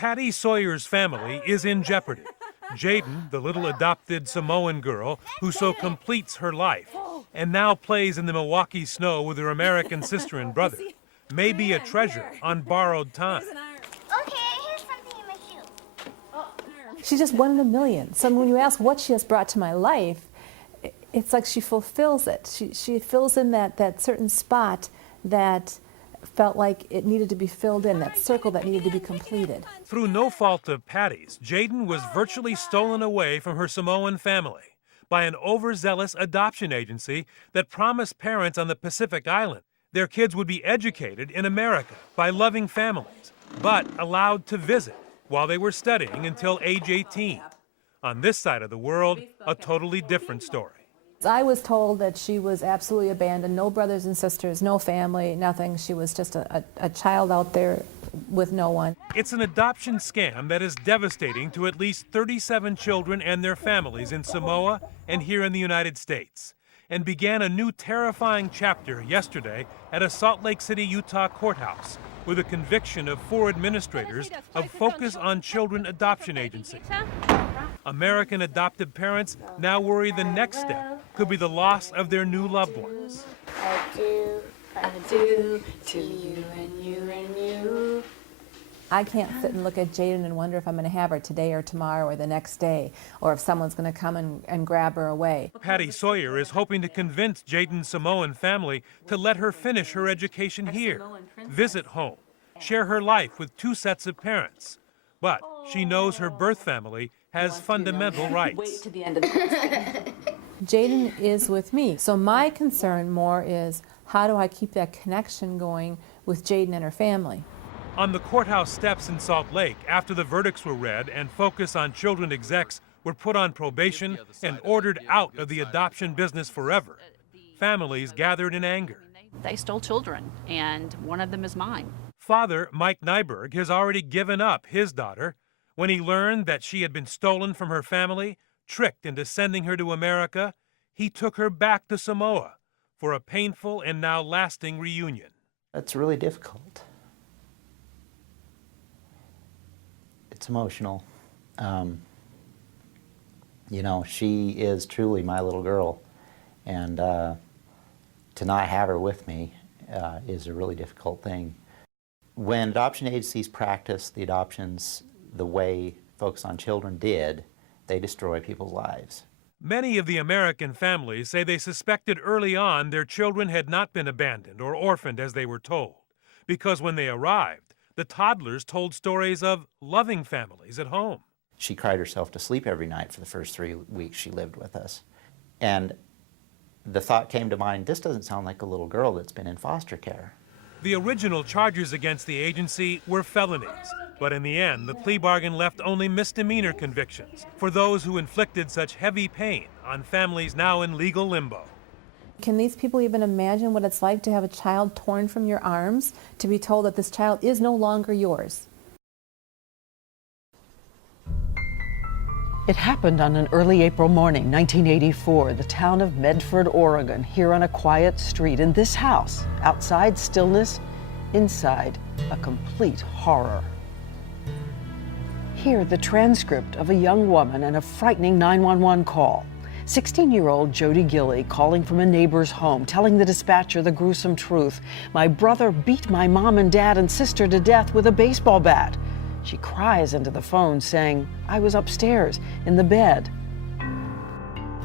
Patty Sawyer's family is in jeopardy. Jaden, the little adopted Samoan girl who so completes her life and now plays in the Milwaukee snow with her American sister and brother, may be a treasure on borrowed time. Okay, here's something in my shoe. She's just one in a million. So when you ask what she has brought to my life, it's like she fulfills it. She fills in that certain spot that felt like it needed to be filled in, that circle that needed to be completed. Through no fault of Patty's, Jaden was virtually stolen away from her Samoan family by an overzealous adoption agency that promised parents on the Pacific Island their kids would be educated in America by loving families, but allowed to visit while they were studying until age 18. On this side of the world, a totally different story. I was told that she was absolutely abandoned, no brothers and sisters, no family, nothing. She was just a child out there with no one. It's an adoption scam that is devastating to at least 37 children and their families in Samoa and here in the United States, and began a new terrifying chapter yesterday at a Salt Lake City, Utah courthouse with a conviction of 4 administrators of Focus on Children Adoption Agency. American adoptive parents now worry the next step could be the loss of their new loved ones. I do to you and you and you. I can't sit and look at Jaden and wonder if I'm going to have her today or tomorrow or the next day, or if someone's going to come and grab her away. Patty Sawyer is hoping to convince Jaden's Samoan family to let her finish her education here, visit home, share her life with 2 sets of parents. But she knows her birth family has fundamental rights. Wait to the end of the Jaden is with me, so my concern more is how do I keep that connection going with Jaden and her family? On the courthouse steps in Salt Lake, after the verdicts were read and Focus on Children execs were put on probation and ordered out of the adoption business forever, families gathered in anger. They stole children, and one of them is mine. Father Mike Nyberg has already given up his daughter when he learned that she had been stolen from her family, tricked into sending her to America. He took her back to Samoa for a painful and now lasting reunion. It's really difficult. It's emotional. You know, she is truly my little girl, and to not have her with me is a really difficult thing. When adoption agencies practice the adoptions the way Focus on Children did, they destroy people's lives. Many of the American families say they suspected early on their children had not been abandoned or orphaned as they were told, because when they arrived, the toddlers told stories of loving families at home. She cried herself to sleep every night for the first 3 weeks she lived with us. And the thought came to mind, this doesn't sound like a little girl that's been in foster care. The original charges against the agency were felonies, but in the end, the plea bargain left only misdemeanor convictions for those who inflicted such heavy pain on families now in legal limbo. Can these people even imagine what it's like to have a child torn from your arms, to be told that this child is no longer yours? It happened on an early April morning, 1984, the town of Medford, Oregon, here on a quiet street. In this house, outside stillness, inside a complete horror. Here, the transcript of a young woman and a frightening 911 call. 16-year-old Jody Gilley calling from a neighbor's home, telling the dispatcher the gruesome truth. My brother beat my mom and dad and sister to death with a baseball bat. She cries into the phone saying, I was upstairs in the bed.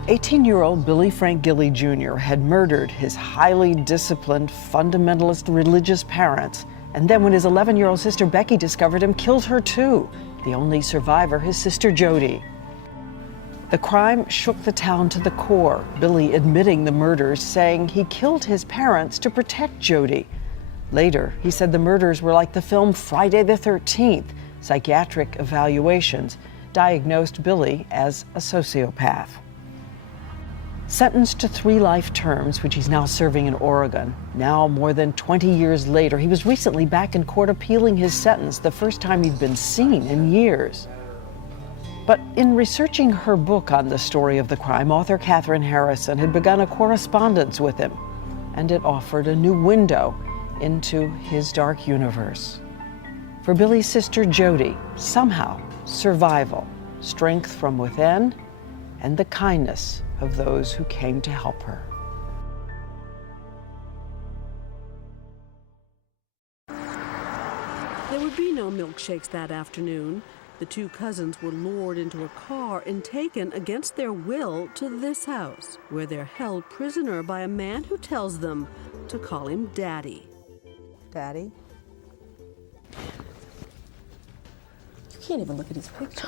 18-year-old Billy Frank Gilley Jr. had murdered his highly disciplined, fundamentalist religious parents. And then when his 11-year-old sister Becky discovered him, killed her too. The only survivor, his sister Jody. The crime shook the town to the core, Billy admitting the murders, saying he killed his parents to protect Jody. Later, he said the murders were like the film Friday the 13th. Psychiatric evaluations diagnosed Billy as a sociopath. Sentenced to 3 life terms, which he's now serving in Oregon. Now, more than 20 years later, he was recently back in court appealing his sentence, the first time he'd been seen in years. But in researching her book on the story of the crime, author Catherine Harrison had begun a correspondence with him, and it offered a new window into his dark universe. For Billy's sister Jody, somehow, survival, strength from within, and the kindness of those who came to help her. There would be no milkshakes that afternoon. The two cousins were lured into a car and taken against their will to this house, where they're held prisoner by a man who tells them to call him Daddy. Daddy? You can't even look at his picture.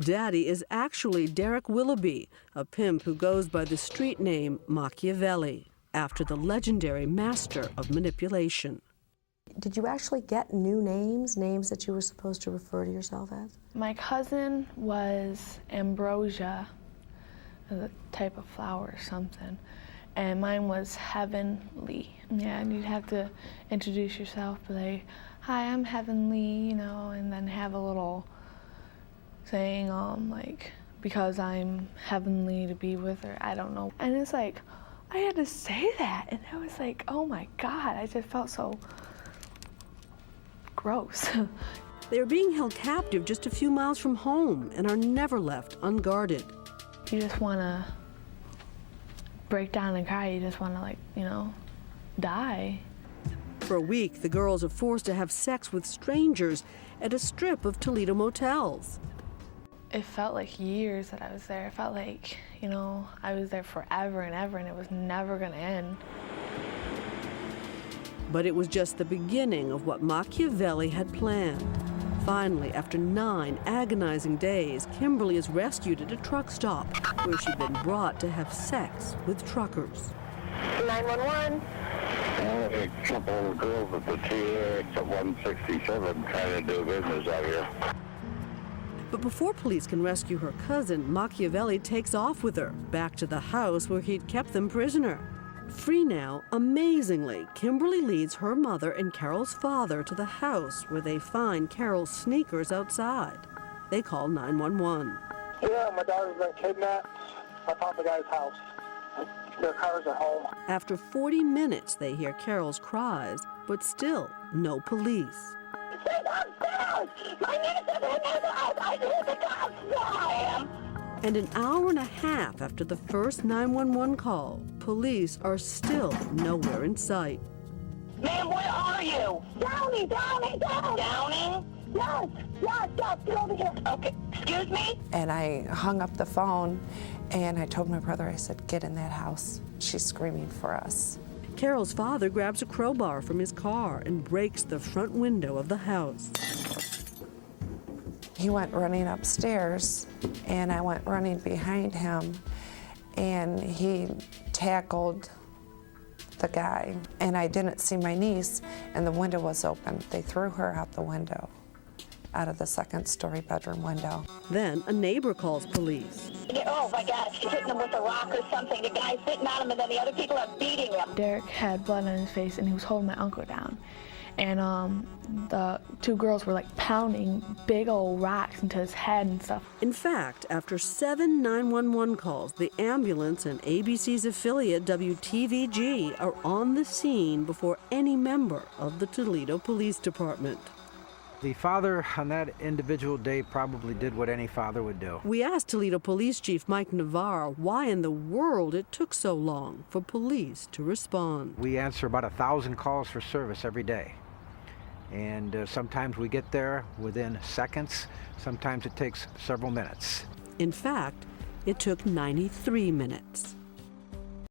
Daddy is actually Derek Willoughby, a pimp who goes by the street name Machiavelli, after the legendary master of manipulation. Did you actually get new names, names that you were supposed to refer to yourself as? My cousin was Ambrosia, a type of flower or something, and mine was Heavenly. Yeah, and you'd have to introduce yourself, be like, hi, I'm Heavenly, you know, and then have a little saying, like, because I'm heavenly to be with her, I don't know. And it's like, I had to say that, and I was like, oh my God, I just felt so gross. They are being held captive just a few miles from home and are never left unguarded. You just want to break down and cry. You just want to, like, you know, die. For a week, the girls are forced to have sex with strangers at a strip of Toledo motels. It felt like years that I was there. It felt like, you know, I was there forever and ever, and it was never going to end. But it was just the beginning of what Machiavelli had planned. Finally, after 9 agonizing days, Kimberly is rescued at a truck stop where she'd been brought to have sex with truckers. 911. A couple of girls at the TX at 167 trying to do business out here. But before police can rescue her cousin, Machiavelli takes off with her back to the house where he'd kept them prisoner. Free now, amazingly, Kimberly leads her mother and Carol's father to the house where they find Carol's sneakers outside. They call 911. Yeah, my daughter's been kidnapped. I found the guy's house. Their cars are home. After 40 minutes, they hear Carol's cries, but still no police. She's upstairs! My niece is in his house! I hear the cops! Where I am! And an hour and a half after the first 911 call, police are still nowhere in sight. Ma'am, where are you? Downing! Downing? Yes, get over here. Okay, excuse me? And I hung up the phone and I told my brother, I said, get in that house. She's screaming for us. Carol's father grabs a crowbar from his car and breaks the front window of the house. He went running upstairs and I went running behind him and he tackled the guy and I didn't see my niece and the window was open. They threw her out the window, out of the second-story bedroom window. Then a neighbor calls police. Oh my God, she's hitting him with a rock or something. The guy's sitting on him and then the other people are beating him. Derek had blood on his face, and he was holding my uncle down. And the two girls were like pounding big old rocks into his head and stuff. In fact, after 7 911 calls, the ambulance and ABC's affiliate WTVG are on the scene before any member of the Toledo Police Department. The father on that individual day probably did what any father would do. We asked Toledo Police Chief Mike Navarre why in the world it took so long for police to respond. We answer about 1,000 calls for service every day. And sometimes we get there within seconds. Sometimes it takes several minutes. In fact, it took 93 minutes.